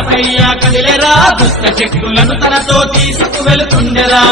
గణపయ్య కదిలేరా దుష్ట శక్తులను తనతో తీసుకు వెళుతుండెరా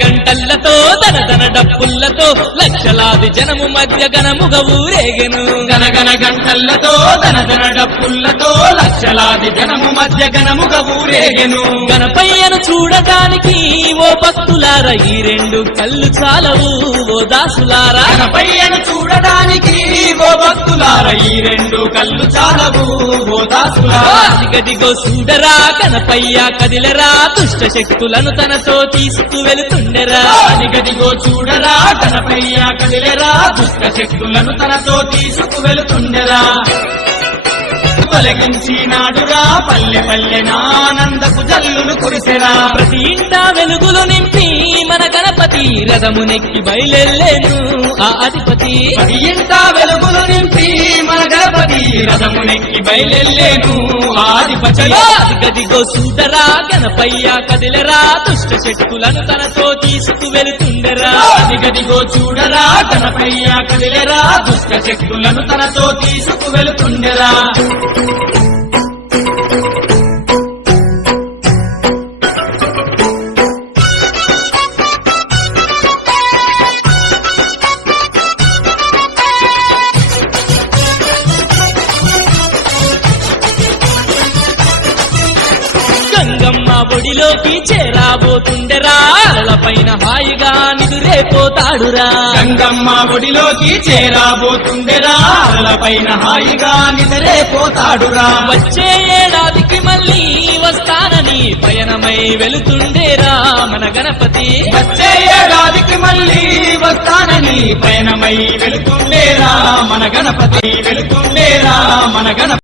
గంటల్లతో దనదన డప్పుల్లతో లక్షలాది జనము మధ్య గణముగ ఊరేగెను గనగన గంటల్లతో దనదన డప్పుల్లతో లక్షలాది జనము మధ్య గణముగ ఊరేగెను గణపయ్యను చూడటానికి ఓ భక్తులారా ఈ రెండు కళ్ళు చాలవు ఓ దాసులారా గణపయ్యను చూడటానికి ఓ భక్తులారా ఈ రెండు కళ్ళు చాలవు ఓ దాసులారా దిగదిగో చూడరా గణపయ్య కదిలరా దుష్ట శక్తులను తనతో తీసుకు వెళుతుండెరా దిగదిగో చూడరా గణపయ్య కదిలరా దుష్ట శక్తులను తనతో తీసుకు వెళుతుండెరా తొలగించినాడురా పల్లె పల్లె నానందపు జల్లులు కురిసెరా ప్రతి ఇంట వెలుగులు నింపి మన గణపతి రథమునెక్కి బయలెళ్ళేను ఆ అధిపతి ప్రతి ఇంట వెలుగులు నింపి మన గణపతి రథమునెక్కి బయలెళ్ళేను ఆ అధిపతి గదిగో చూడరా గణపయ్య కదిలరా దుష్ట శక్తులను తనతో తీసుకు వెళుతుండెరా గదిగో చూడరా గణపయ్య కదిలరా దుష్ట శక్తులను తనతో తీసుకు వెళుతుండెరా గంగమ్మ ఒడిలోకి చేరాబోతుండెరా అలలపైన హాయిగా నిదురేపోతాడురా గంగమ్మ ఒడిలోకి చేరాబోతుండెరా అలలపైన హాయిగా నిదురేపోతాడురా వచ్చే ఏడాదికి మళ్ళీ వస్తానని పయనమై వెళుతుండేరా మన గణపతి వచ్చే ఏడాదికి మళ్ళీ వస్తానని పయనమై వెళుతుండేరా మన గణపతి వెళుతుండేరా మన గణపతి